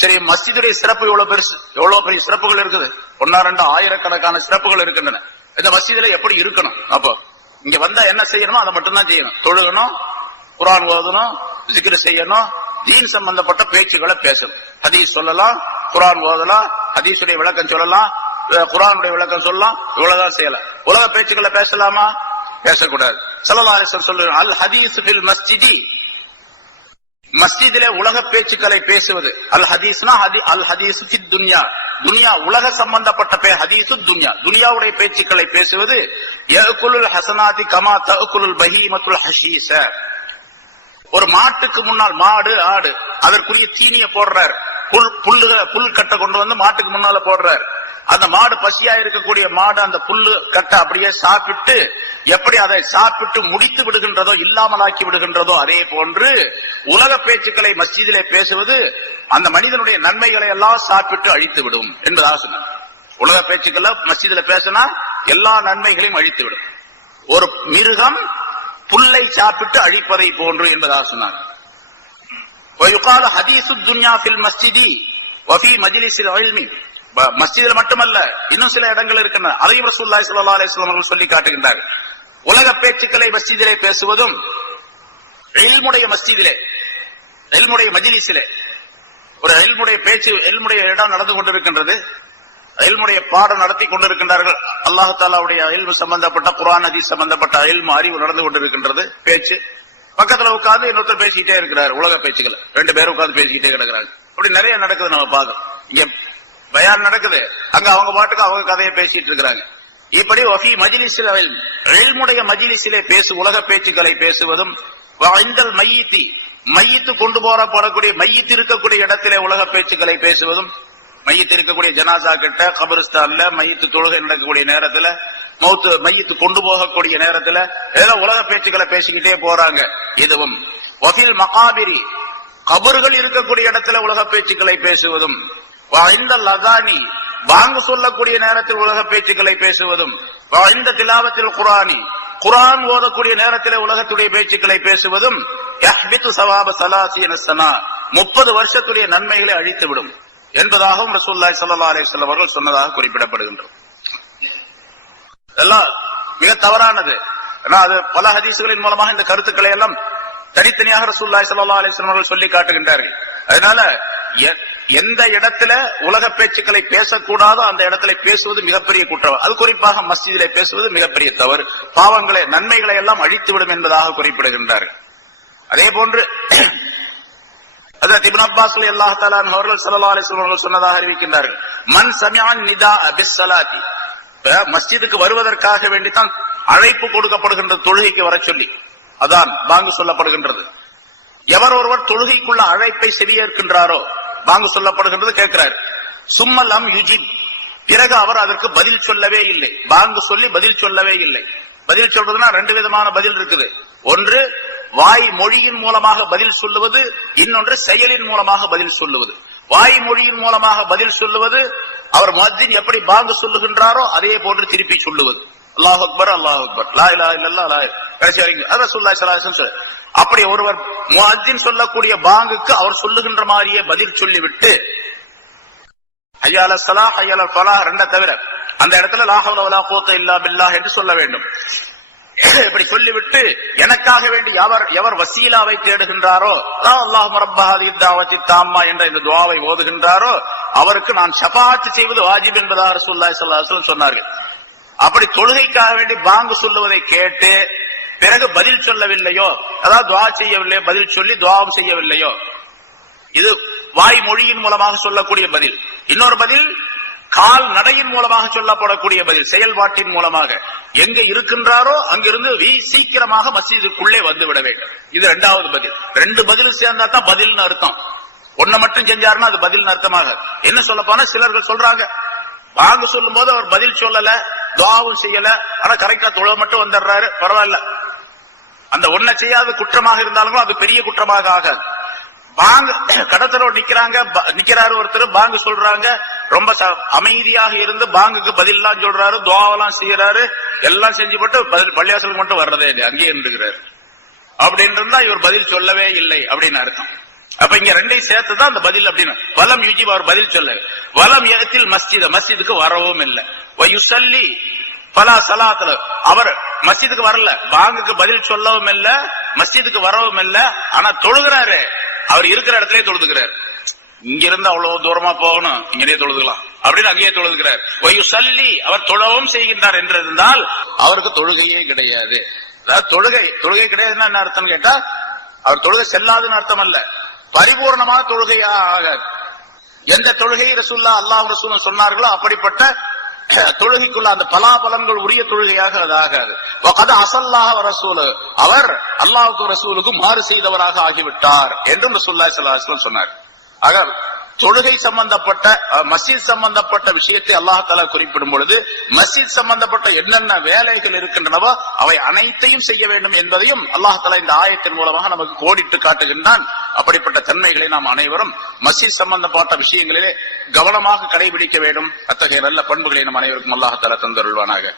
சரி மஸ்ஜிதுடைய சிறப்பு எவ்வளவு பெருசு எவ்வளவு பெரிய சிறப்புகள் இருக்குது? ஒன்னா ரெண்டு ஆயிரக்கணக்கான சிறப்புகள் இருக்கின்றன. இந்த மஸ்ஜிதுல எப்படி இருக்கணும்? அப்போ இங்க வந்தா என்ன செய்யணுமோ அதை மட்டும்தான் செய்யணும். தொழுகணும் குரான் ஓதணும் ஜிக்ரு செய்யணும் தீன் சம்பந்தப்பட்ட பேச்சுகளை பேசணும். ஹதீஸ் சொல்லலாம் குரான் ஓதலாம் ஹதீஸுடைய விளக்கம் சொல்லலாம் குரானுடைய விளக்கம் சொல்லலாம் இவ்வளவுதான் செய்யலாம் உலக பேச்சுக்களை பேசலாமா? பேசக்கூடாது. சல்லல்லாஹு அலைஹி சொல்லுங்க அல் ஹதீஸ் மஸ்ஜிதி மஸ்ஜிதிலே உலக பேச்சுக்களை பேசுவது. அல் ஹதீஸ்னா ஹதி- அல் ஹதீஸ் ஃபித் துன்யா. துனியா உலக சம்பந்தப்பட்ட பே ஹதீசு துன்யா. துனியாவுடைய பேச்சுக்களை பேசுவது யகுலுல் ஹசனாதி கமா தகுலுல் பஹீமத்துல் ஹஷீச ஒரு மாட்டுக்கு முன்னால் மாடு ஆடு அதற்குரிய தீனிய போடுறார். புல் புல்லுக புல் கட்டை கொண்டு வந்து மாட்டுக்கு முன்னால போடுறார். அந்த மாடு பசியா இருக்கக்கூடிய மாடு அந்த புல்லு கட்டை அப்படியே சாப்பிட்டு எப்படி அதை சாப்பிட்டு முடித்து விடுகின்றதோ இல்லாமலாக்கி விடுகின்றதோ அதே போன்று உலக பேச்சுக்களை மஸ்ஜிதிலே பேசுவது அந்த மனிதனுடைய நன்மைகளை எல்லாம் சாப்பிட்டு அழித்து விடும் என்பதாக சொன்னார் உலக பேச்சுக்களை மஸ்ஜிதில் பேசினா எல்லா நன்மைகளையும் அழித்து விடும் ஒரு மிருகம் புல்லை சாப்பிட்டு அழிப்பதை போன்று என்பதாக சொன்னார் ويقال حديث الدنيا في المسجد وفي مجلس العلم ப- மஸ்ஜிதில் மட்டுமல்ல இன்னும் சில இடங்கள் இருக்கின்றன. அதையும் ரசூல்லாய் சல்லா அலிஸ்லாம் அவர்கள் சொல்லி காட்டுகின்றார்கள் உலக பேச்சுக்களை மஸ்ஜிதிலே பேசுவதும் எல்முடைய மஸ்ஜிதிலே எல்முடைய மஜிலிசிலே ஒரு எல்முடைய பேச்சு எல்முடைய இடம் நடந்து கொண்டிருக்கின்றது. எல்முடைய பாடம் நடத்தி கொண்டிருக்கின்றார்கள். அல்லாஹு தாலாவுடைய எல்மு சம்பந்தப்பட்ட குரான் அதி சம்பந்தப்பட்ட எல்மு அறிவு நடந்து கொண்டிருக்கின்றது பேச்சு. பக்கத்துல உட்காந்து இன்னொருத்தர் பேசிக்கிட்டே இருக்கிறார் உலக பேச்சுக்கள். ரெண்டு பேரும் உட்காந்து பேசிக்கிட்டே கிடக்கிறாங்க அப்படி நிறைய நடக்குது நம்ம பார்க்கணும் இங்க பயான் நடக்குது. அங்க அவங்க பாட்டுக்கு அவங்க கதையை பேசிட்டு இருக்கிறாங்க. இப்படி வஃபி மஜிலிசில் எல்முடைய மஜிலிசிலே பேசு உலக பேச்சுக்களை பேசுவதும் இந்த மையத்தி மையத்து கொண்டு போற போடக்கூடிய மையத்து இருக்கக்கூடிய இடத்திலே உலக பேச்சுக்களை பேசுவதும் மையத்து இருக்கக்கூடிய ஜனாசா கிட்ட கபரிஸ்தான்ல மையத்து தொழுகை நடக்கக்கூடிய நேரத்துல மௌத்து மையத்து கொண்டு போகக்கூடிய நேரத்துல ஏதோ உலக பேச்சுக்களை பேசிக்கிட்டே போறாங்க. இதுவும் வஃபில் மகாபிரி கபர்கள் இருக்கக்கூடிய இடத்துல உலக பேச்சுக்களை பேசுவதும் இந்த லதானி வாங்க சொல்லக்கூடிய நேரத்தில் உலக பேச்சுக்களை பேசுவதும் இந்த திலாவத்தில் குரானி குரான் ஓதக்கூடிய நேரத்திலே உலகத்துடைய பேச்சுக்களை பேசுவதும் சவாப சலாசியன சனா முப்பது வருஷத்துடைய நன்மைகளை அழித்துவிடும் என்பதாகவும் ரசூல்லாய் சல்லா அலைஹி அவர்கள் சொன்னதாக குறிப்பிடப்படுகின்றது. இதெல்லாம் மிக தவறானது. ஏன்னா அது பல ஹதீசுகளின் மூலமாக இந்த கருத்துக்களை எல்லாம் தனித்தனியாக ரசூல்லாய் சல்லா அலைஹி அவர்கள் சொல்லி காட்டுகின்றார்கள். அதனால எந்த இடத்துல உலக பேச்சுக்களை பேசக்கூடாதோ அந்த இடத்துல பேசுவது மிகப்பெரிய குற்றம் அது குறிப்பாக மஸ்ஜிதிலே பேசுவது மிகப்பெரிய தவறு. பாவங்களை நன்மைகளை எல்லாம் அழித்துவிடும் என்பதாக குறிப்பிடுகின்றார்கள் அதே போன்று அதாவது அப்பாஸ் அல்லாஹ் தலான் அவர்கள் ஸல்லல்லாஹு அவர்கள் சொன்னதாக அறிவிக்கின்றார்கள். மன் சமிஅன் நிதா மஸ்ஜிதுக்கு வருவதற்காக வேண்டித்தான் அழைப்பு கொடுக்கப்படுகின்ற தொழுகைக்கு வர சொல்லி. அதான் பாங்கு சொல்லப்படுகின்றது. எவர் ஒருவர் தொழுகைக்குள்ள அழைப்பை செவியேற்கின்றாரோ வாங்க சொல்லப்படுகின்றது கேட்கிறார். சும்மலாம் யுஜிப். பிறகு அவர் அதற்கு பதில் சொல்லவே இல்லை. வாங்க சொல்லி பதில் சொல்லவே இல்லை. பதில் சொல்றதுன்னா ரெண்டு விதமான பதில் இருக்குது. ஒன்று வாய் மொழியின் மூலமாக பதில் சொல்லுவது இன்னொன்று செயலின் மூலமாக பதில் சொல்லுவது. வாய் மொழியின் மூலமாக பதில் சொல்லுவது அவர் முஅத்தின் எப்படி பாங்கு சொல்லுகின்றாரோ அதே போன்று திருப்பி சொல்லுவது. அல்லாஹ் அக்பர் அல்லாஹ் அக்பர். லா இல்லா இல்லல்லாஹ் லா கடைசி வரைக்கும் சொல்லு. அப்படி ஒருவர் முஅத்தின் சொல்லக்கூடிய பாங்குக்கு அவர் சொல்லுகின்ற மாதிரியே பதில் சொல்லிவிட்டு ஐயால சலா ஐயால பலா ரெண்ட தவிர அந்த இடத்துல லாஹவலா போத்த இல்லா பில்லா என்று சொல்ல வேண்டும். இப்படி சொல்லிவிட்டு எனக்காக வேண்டி எவர் எவர் வசீலாவை தேடுகின்றாரோ அல்லாஹ் ரப்பஹாதி தாம்மா என்ற இந்த துவாவை ஓதுகின்றாரோ அவருக்கு நான் ஷபாத்து செய்வது வாஜிப் என்பதாக ரசூலுல்லாஹி ஸல்லல்லாஹு சொன்னார்கள். அப்படி தொழுகைக்காக வேண்டி பாங்கு சொல்லுவதை கேட்டு பிறகு பதில் சொல்லவில்லையோ அதாவது துவா செய்யவில்லையோ பதில் சொல்லி துவாவும் செய்யவில்லையோ இது வாய் மொழியின் மூலமாக சொல்லக்கூடிய பதில். இன்னொரு பதில் கால் நடையின் மூலமாக சொல்லப்படக்கூடிய பதில் செயல்பாட்டின் மூலமாக. எங்க இருக்கின்றாரோ அங்கிருந்து வீ- சீக்கிரமாக மசீதுக்குள்ளே வந்து விட வேண்டும். இது இரண்டாவது பதில். ரெண்டு பதில் சேர்ந்தா தான் பதில்னு அர்த்தம். ஒன்ன மட்டும் செஞ்சாருன்னா அது பதில்னு அர்த்தமாக. என்ன சொல்ல போனா சிலர்கள் சொல்றாங்க. வாங்க சொல்லும் போது அவர் பதில் சொல்லல துவாவும் செய்யல. ஆனா கரெக்டா தொழ மட்டும் வந்துடுறாரு. பரவாயில்ல. அந்த ஒன்ன செய்யாத குற்றமாக இருந்தாலும் அது பெரிய குற்றமாக ஆகாது. பாங்கு கடத்தல நிக்கிறாங்க நிக்கிறாரு ஒருத்தர் பாங்கு சொல்றாங்க ரொம்ப ச- அமைதியாக இருந்து பாங்குக்கு பதில்லாம் சொல்றாரு துவாவெல்லாம் செய்யறாரு எல்லாம் செஞ்சு போட்டு பதில் பள்ளியாசலுக்கு மட்டும் வர்றதே இல்லை அங்கேயே இருந்துக்கிறாரு. அப்படின்னு இருந்தா இவர் பதில் சொல்லவே இல்லை அப்படின்னு அர்த்தம். அப்ப இங்க ரெண்டையும் சேர்த்து தான் அந்த பதில் அப்படின்னு. வலம் யுஜி அவர் பதில் சொல்ல வலம் ஏகத்தில் மஸ்ஜித மஸ்ஜிதுக்கு வரவும் இல்லை. வயுசல்லி பலா சலாத்துல அவர் மஸ்ஜிதுக்கு வரல. பாங்குக்கு பதில் சொல்லவும் இல்ல மஸ்ஜிதுக்கு வரவும் இல்ல ஆனா தொழுகிறாரு. அவர் இருக்கிற இடத்திலே தொழுதுகிறார். இங்க இருந்து அவ்வளவு தூரமா போகணும் இங்கேயே தொழுதுக்கலாம். அப்படின்னு அங்கேயே தொழுதுகிறார். சல்லி அவர் தொழவும் செய்கின்றார் என்று இருந்தால் அவருக்கு தொழுகையே கிடையாது. அதாவது தொழுகை தொழுகை கிடையாதுன்னா என்ன அர்த்தம் கேட்டா அவர் தொழுகை செல்லாதுன்னு அர்த்தம் அல்ல. பரிபூர்ணமான தொழுகையா ஆகாது எந்த தொழுகை ரசூல்லா அல்லாஹ் ரசூல் சொன்னார்களோ அப்படிப்பட்ட தொழுகைக்குள்ள அந்த பலாபலன்கள் உரிய தொழுகையாக அது ஆகாது. வகத அசல்லாஹ் ரசூலு. அவர் அல்லாஹுக்கு ரசூலுக்கு மாறு செய்தவராக ஆகிவிட்டார் என்றும் ரசூல்லா ஸல்லல்லாஹு சொன்னார். ஆக தொழுகை சம்பந்தப்பட்ட மசீத் சம்பந்தப்பட்ட விஷயத்தை அல்லாஹ் குறிப்பிடும் பொழுது மஸ்ஜித் சம்பந்தப்பட்ட என்னென்ன வேலைகள் இருக்கின்றனவோ அவை அனைத்தையும் செய்ய வேண்டும் என்பதையும் அல்லாஹ் இந்த ஆயத்தின் மூலமாக நமக்கு கோடிட்டு காட்டுகின்றான். அப்படிப்பட்ட தன்மைகளை நாம் அனைவரும் மசீத் சம்பந்தப்பட்ட விஷயங்களிலே கவனமாக கடைபிடிக்க வேண்டும். அத்தகைய நல்ல பண்புகளை நம் அனைவருக்கும் அல்லாஹ் தந்தருள்வானாக.